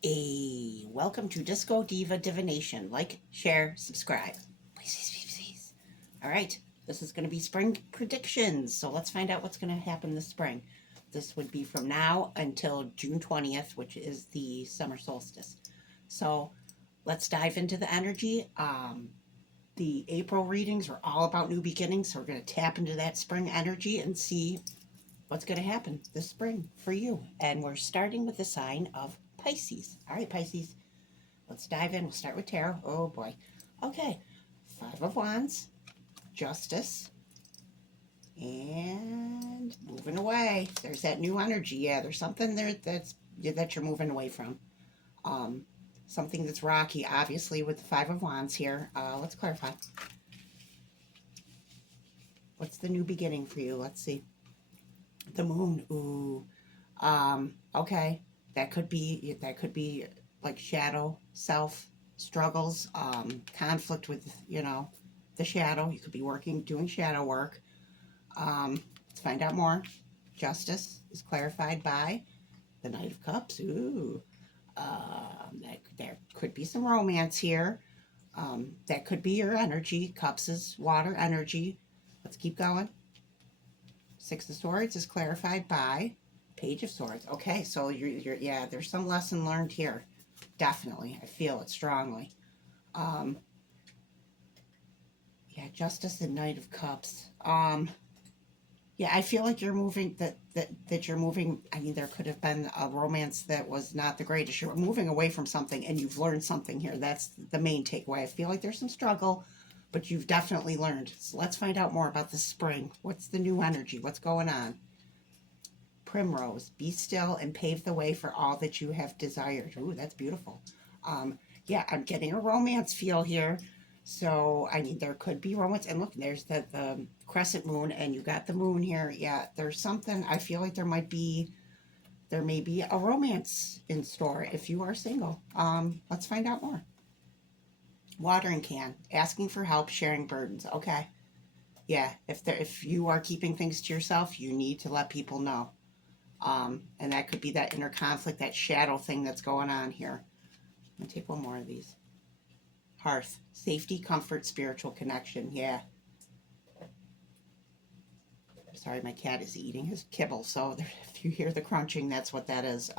Hey, welcome to Disco Diva Divination. Like, share, subscribe. Please, please, please, please. All right, this is going to be spring predictions. So let's find out what's going to happen this spring. This would be from now until June 20th, which is the summer solstice. So let's dive into the energy. The April readings are all about new beginnings. So we're going to tap into that spring energy and see what's going to happen this spring for you. And we're starting with the sign of Pisces. All right, Pisces, let's dive in. We'll start with tarot. Oh boy. Okay. Five of Wands, Justice, and moving away. There's that new energy. Yeah, there's something there that you're moving away from. Um, Something that's rocky, obviously, with the Five of Wands here. Let's clarify. What's the new beginning for you? Let's see. The Moon. Ooh. Okay. That could be like shadow self struggles, conflict with, the shadow. You could be doing shadow work. Let's find out more. Justice is clarified by the Knight of Cups. Ooh. There could be some romance here. That could be your energy. Cups is water energy. Let's keep going. Six of Swords is clarified by Page of Swords. Okay, so yeah, there's some lesson learned here. Definitely, I feel it strongly. Um, yeah, Justice and Knight of Cups. Yeah, I feel like you're moving that you're moving. I mean, there could have been a romance that was not the greatest. You're moving away from something, and you've learned something here. That's the main takeaway. I feel like there's some struggle, but you've definitely learned. So let's find out more about the spring. What's the new energy? What's going on? Primrose, be still and pave the way for all that you have desired. Ooh, that's beautiful. Yeah, I'm getting a romance feel here. So, I mean, there could be romance. And look, there's the crescent moon, and you got the moon here. Yeah, there's something. I feel like there may be a romance in store if you are single. Let's find out more. Watering can, asking for help, sharing burdens. Okay. Yeah, if you are keeping things to yourself, you need to let people know. And that could be that inner conflict, that shadow thing that's going on here. I'm gonna take one more of these. Hearth, safety, comfort, spiritual connection. Yeah. Sorry, my cat is eating his kibble, so if you hear the crunching, that's what that is.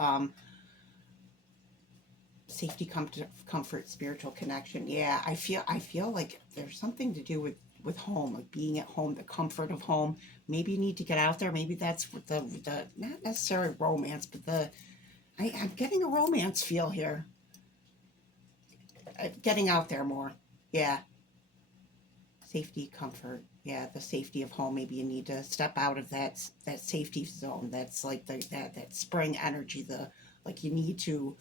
Safety, comfort, spiritual connection. Yeah, I feel like there's something to do with home, like being at home, the comfort of home. Maybe you need to get out there. Maybe that's what the not necessarily romance, but I'm getting a romance feel here. Getting out there more. Yeah, safety, comfort. Yeah, the safety of home. Maybe you need to step out of that safety zone. That's like that spring energy. The like you need to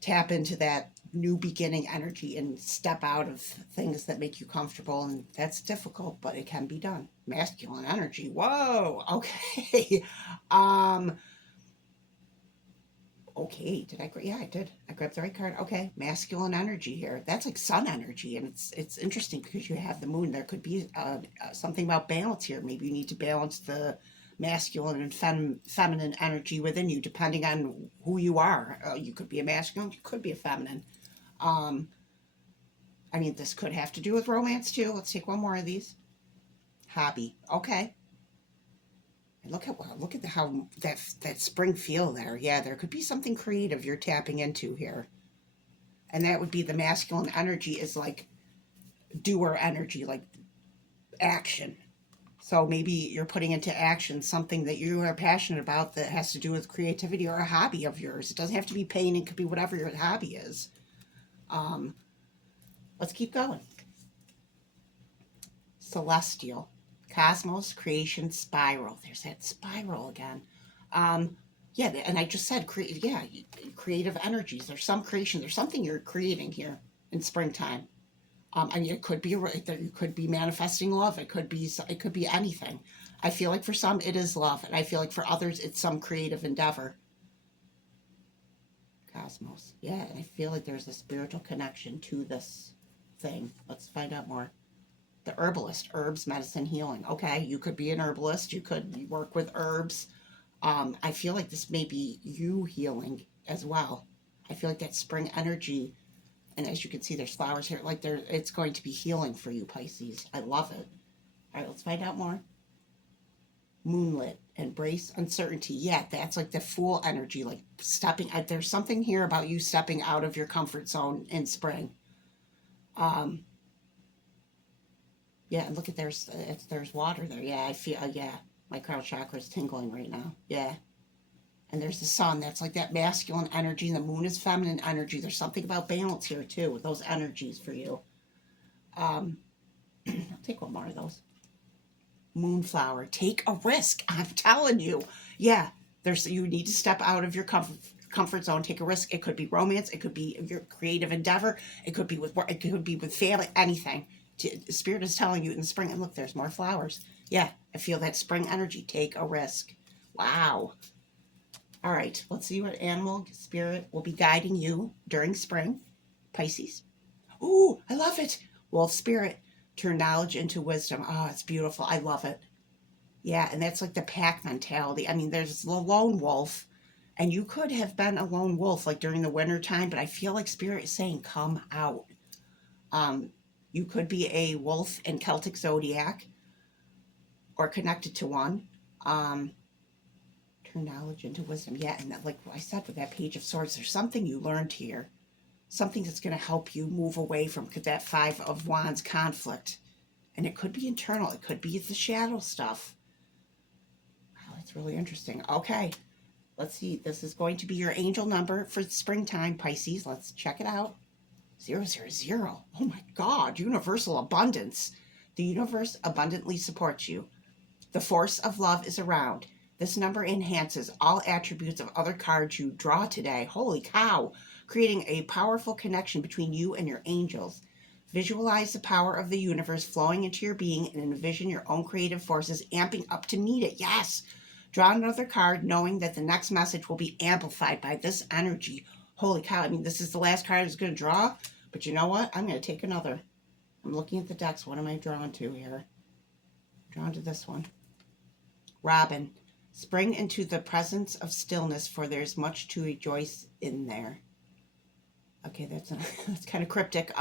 tap into that new beginning energy and step out of things that make you comfortable, and that's difficult, but it can be done. Masculine energy. Whoa. Okay. um Okay, did I? Yeah, I did. I grabbed the right card. Okay, masculine energy here. That's like sun energy, and it's interesting because you have the moon. There could be something about balance here. Maybe you need to balance the masculine and feminine energy within you, depending on who you are. You could be a masculine, you could be a feminine. Um, I mean, this could have to do with romance too. Let's take one more of these. Hobby. Okay. And look at how that spring feel there. Yeah, there could be something creative you're tapping into here, and that would be the masculine energy is like doer energy, like action. So maybe you're putting into action something that you are passionate about that has to do with creativity or a hobby of yours. It doesn't have to be painting; it could be whatever your hobby is. Um, let's keep going. Celestial, cosmos, creation, spiral. There's that spiral again. Um, yeah, and I just said, yeah, creative energies. There's some creation. There's something you're creating here in springtime. I mean, it could be manifesting love. It could be anything. I feel like for some it is love, and I feel like for others it's some creative endeavor. Cosmos, yeah, and I feel like there's a spiritual connection to this thing. Let's find out more. The herbalist, herbs, medicine, healing. Okay, you could be an herbalist. You could work with herbs. I feel like this may be you healing as well. I feel like that spring energy, and as you can see, there's flowers here. Like it's going to be healing for you, Pisces. I love it. All right, let's find out more. Moonlit, embrace uncertainty. Yeah, that's like the Fool energy, like stepping. There's something here about you stepping out of your comfort zone in spring. Um, yeah, and look at there's water there. Yeah, I feel. Yeah, my crown chakra is tingling right now. Yeah, and there's the sun. That's like that masculine energy. And the moon is feminine energy. There's something about balance here too with those energies for you. Um, I'll take one more of those. Moonflower, take a risk. I'm telling you. Yeah, you need to step out of your comfort zone, take a risk. It could be romance, it could be your creative endeavor, it could be with work, it could be with family, anything. Spirit is telling you in the spring, and look, there's more flowers. Yeah, I feel that spring energy. Take a risk. Wow. All right, let's see what animal spirit will be guiding you during spring. Pisces. Ooh, I love it. Wolf spirit, turn knowledge into wisdom. Oh, it's beautiful. I love it. Yeah, and that's like the pack mentality. I mean, there's the lone wolf, and you could have been a lone wolf like during the winter time, but I feel like spirit is saying, come out. Um, you could be a wolf in Celtic zodiac or connected to one. Um, turn knowledge into wisdom. Yeah, and that, like I said with that Page of Swords, there's something you learned here, something that's going to help you move away from that Five of Wands conflict. And it could be internal, it could be the shadow stuff. Wow, that's really interesting. Okay, let's see. This is going to be your angel number for springtime, Pisces. Let's check it out. 000. Oh my God, universal abundance. The universe abundantly supports you. The force of love is around. This number enhances all attributes of other cards you draw today. Holy cow! Creating a powerful connection between you and your angels. Visualize the power of the universe flowing into your being and envision your own creative forces amping up to meet it. Yes! Draw another card knowing that the next message will be amplified by this energy. Holy cow. I mean, this is the last card I was going to draw, but you know what? I'm going to take another. I'm looking at the decks. What am I drawn to here? Drawn to this one. Robin, spring into the presence of stillness, for there's much to rejoice in there. Okay, that's kind of cryptic.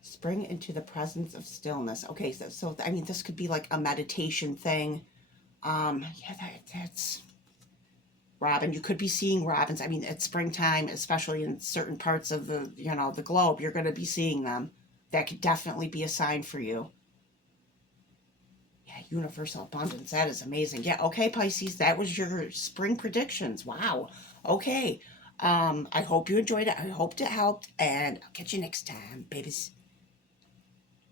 Spring into the presence of stillness. Okay, so I mean, this could be like a meditation thing. Yeah, that's robin. You could be seeing robins. I mean, at springtime, especially in certain parts of the globe, you're going to be seeing them. That could definitely be a sign for you. Yeah, universal abundance. That is amazing. Yeah, okay, Pisces, that was your spring predictions. Wow. Okay. I hope you enjoyed it. I hope it helped, and I'll catch you next time, babies.